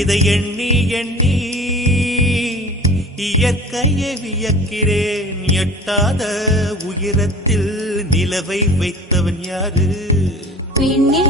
இதை எண்ணி எண்ணி இயற்கையை வியக்கிறேன். எட்டாத உயரத்தில் நிலவை வைத்தவன் யாரு? பெண்ணே